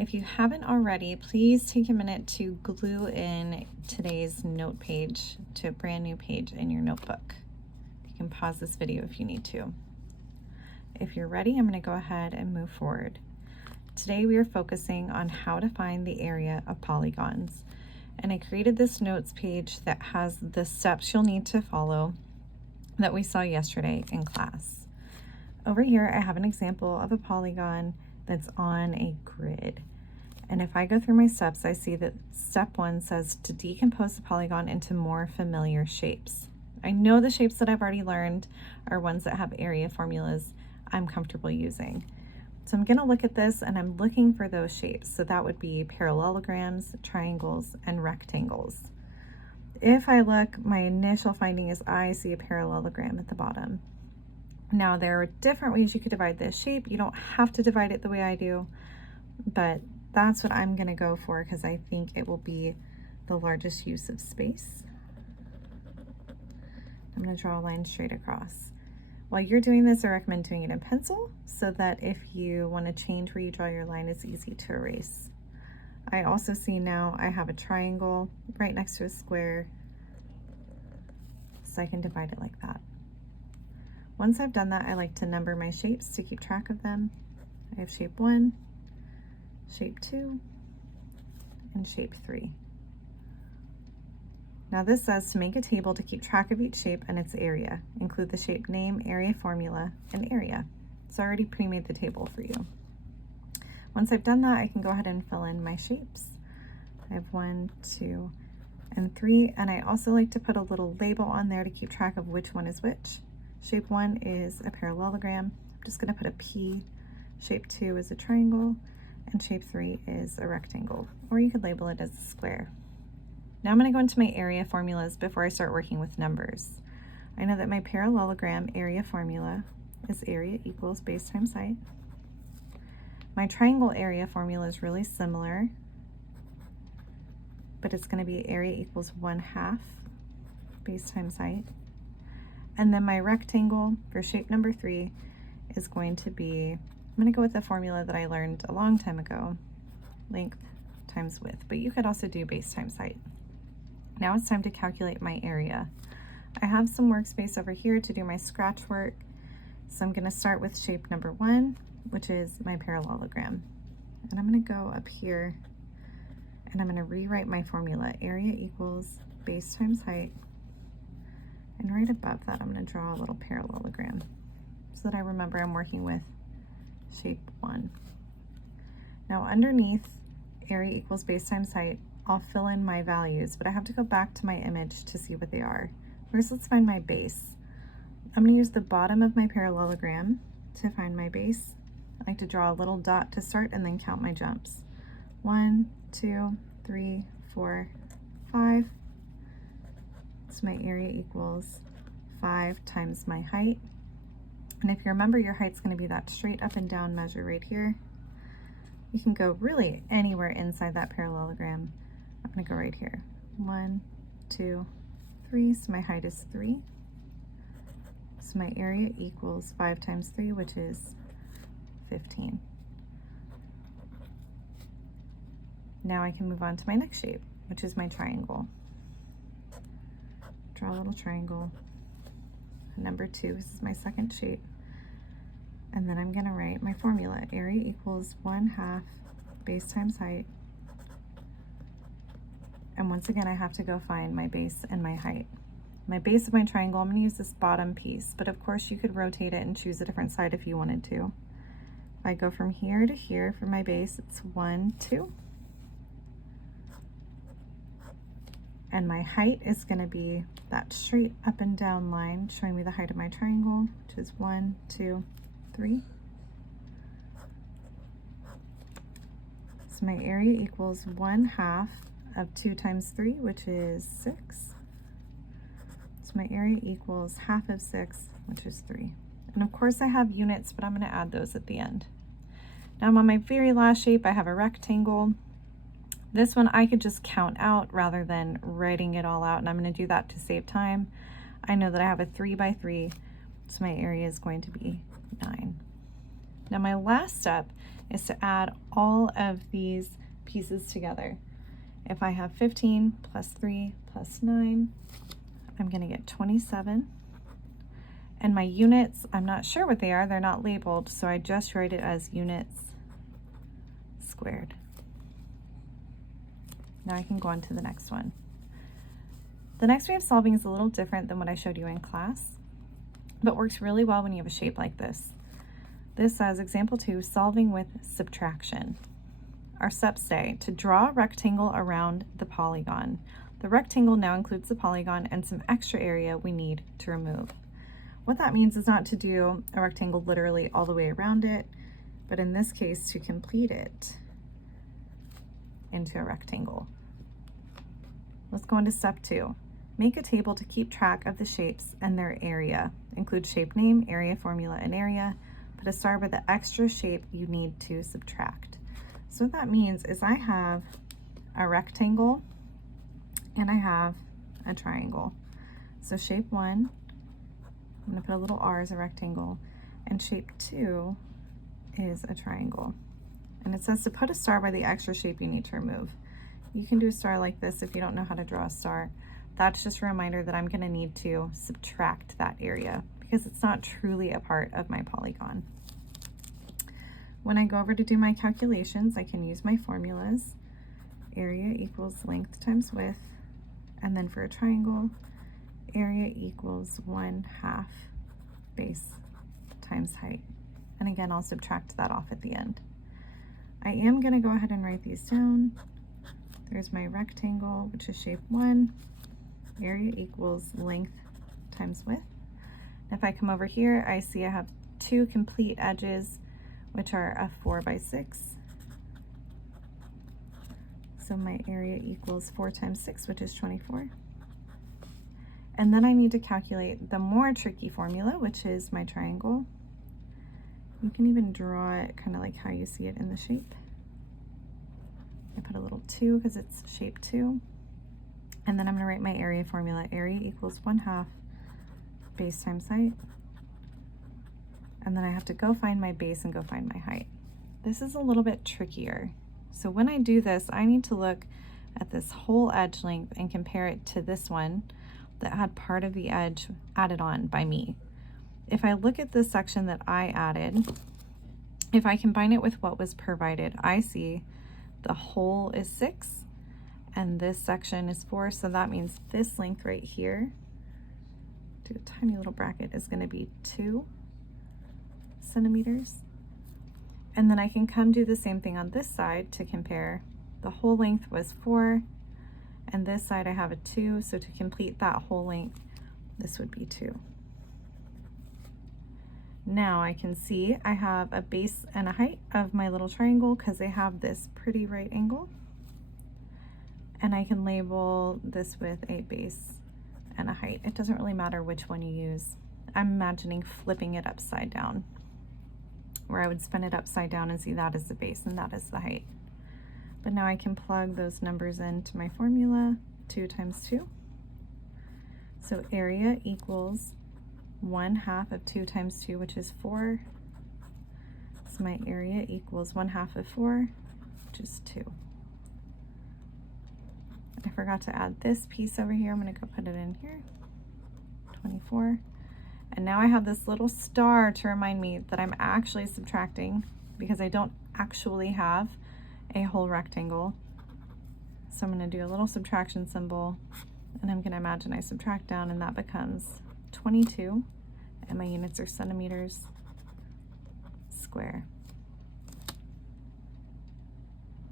If you haven't already, please take a minute to glue in today's note page to a brand new page in your notebook. You can pause this video if you need to. If you're ready, I'm going to go ahead and move forward. Today we are focusing on how to find the area of polygons. And I created this notes page that has the steps you'll need to follow that we saw yesterday in class. Over here, I have an example of a polygon that's on a grid. And if I go through my steps, I see that step 1 says to decompose the polygon into more familiar shapes. I know the shapes that I've already learned are ones that have area formulas I'm comfortable using. So I'm gonna look at this and I'm looking for those shapes. So that would be parallelograms, triangles, and rectangles. If I look, my initial finding is I see a parallelogram at the bottom. Now there are different ways you could divide this shape. You don't have to divide it the way I do, but that's what I'm gonna go for because I think it will be the largest use of space. I'm gonna draw a line straight across. While you're doing this, I recommend doing it in pencil so that if you want to change where you draw your line, it's easy to erase. I also see now I have a triangle right next to a square, so I can divide it like that. Once I've done that, I like to number my shapes to keep track of them. I have shape 1, shape 2, and shape 3. Now this says to make a table to keep track of each shape and its area. Include the shape name, area formula, and area. It's already pre-made the table for you. Once I've done that, I can go ahead and fill in my shapes. I have 1, 2, and 3, and I also like to put a little label on there to keep track of which one is which. Shape 1 is a parallelogram. I'm just gonna put a P. Shape 2 is a triangle, and shape 3 is a rectangle, or you could label it as a square. Now I'm going to go into my area formulas before I start working with numbers. I know that my parallelogram area formula is area equals base times height. My triangle area formula is really similar, but it's going to be area equals 1/2 base times height. And then my rectangle for shape number 3 is going to be, I'm going to go with the formula that I learned a long time ago, length times width, but you could also do base times height. Now it's time to calculate my area. I have some workspace over here to do my scratch work. So I'm gonna start with shape number 1, which is my parallelogram. And I'm gonna go up here and I'm gonna rewrite my formula. Area equals base times height. And right above that, I'm gonna draw a little parallelogram so that I remember I'm working with shape 1. Now underneath area equals base times height, I'll fill in my values, but I have to go back to my image to see what they are. First, let's find my base. I'm going to use the bottom of my parallelogram to find my base. I like to draw a little dot to start and then count my jumps. 1, 2, 3, 4, 5. So my area equals 5 times my height. And if you remember, your height's going to be that straight up and down measure right here. You can go really anywhere inside that parallelogram. I'm going to go right here. 1, 2, 3. So my height is 3. So my area equals 5 times 3, which is 15. Now I can move on to my next shape, which is my triangle. Draw a little triangle. Number 2, this is my second shape. And then I'm going to write my formula. Area equals 1/2 base times height. And once again, I have to go find my base and my height. My base of my triangle, I'm going to use this bottom piece, but of course you could rotate it and choose a different side if you wanted to. If I go from here to here for my base, it's 1, 2. And my height is going to be that straight up and down line showing me the height of my triangle, which is 1, 2, 3. So my area equals 1/2 of 2 times 3, which is 6. So my area equals 1/2 of 6, which is 3. And of course I have units, but I'm going to add those at the end. Now I'm on my very last shape. I have a rectangle. This one I could just count out rather than writing it all out, and I'm going to do that to save time. I know that I have a 3 by 3, so my area is going to be 9. Now my last step is to add all of these pieces together. If I have 15 plus 3 plus 9, I'm going to get 27. And my units, I'm not sure what they are. They're not labeled, so I just write it as units squared. Now I can go on to the next one. The next way of solving is a little different than what I showed you in class, but works really well when you have a shape like this. This says, example 2, solving with subtraction. Our steps say to draw a rectangle around the polygon. The rectangle now includes the polygon and some extra area we need to remove. What that means is not to do a rectangle literally all the way around it, but in this case to complete it into a rectangle. Let's go into step 2. Make a table to keep track of the shapes and their area. Include shape name, area formula, and area. Put a star by the extra shape you need to subtract. So what that means is I have a rectangle and I have a triangle. So shape 1, I'm going to put a little r as a rectangle, and shape 2 is a triangle. And it says to put a star by the extra shape you need to remove. You can do a star like this if you don't know how to draw a star. That's just a reminder that I'm going to need to subtract that area because it's not truly a part of my polygon. When I go over to do my calculations, I can use my formulas. Area equals length times width, and then for a triangle, area equals 1/2 base times height. And again, I'll subtract that off at the end. I am going to go ahead and write these down. There's my rectangle, which is shape 1. Area equals length times width. If I come over here, I see I have 2 complete edges, which are a 4 by 6. So my area equals 4 times 6, which is 24. And then I need to calculate the more tricky formula, which is my triangle. You can even draw it kind of like how you see it in the shape. I put a little 2 because it's shape 2. And then I'm going to write my area formula. Area equals 1/2 base times height. And then I have to go find my base and go find my height. This is a little bit trickier. So when I do this, I need to look at this whole edge length and compare it to this one that had part of the edge added on by me. If I look at this section that I added, if I combine it with what was provided, I see the whole is 6 and this section is 4. So that means this length right here, do a tiny little bracket, is going to be 2 centimeters. And then I can come do the same thing on this side to compare. The whole length was 4 and this side I have a 2. So to complete that whole length, this would be 2. Now I can see I have a base and a height of my little triangle because they have this pretty right angle. And I can label this with a base and a height. It doesn't really matter which one you use. I'm imagining flipping it upside down, where I would spin it upside down and see that is the base and that is the height. But now I can plug those numbers into my formula, 2 times 2. So area equals 1/2 of 2 times 2, which is 4. So my area equals 1/2 of 4, which is 2. I forgot to add this piece over here. I'm going to go put it in here, 24. And now I have this little star to remind me that I'm actually subtracting because I don't actually have a whole rectangle. So I'm going to do a little subtraction symbol, and I'm going to imagine I subtract down, and that becomes 22, and my units are centimeters square.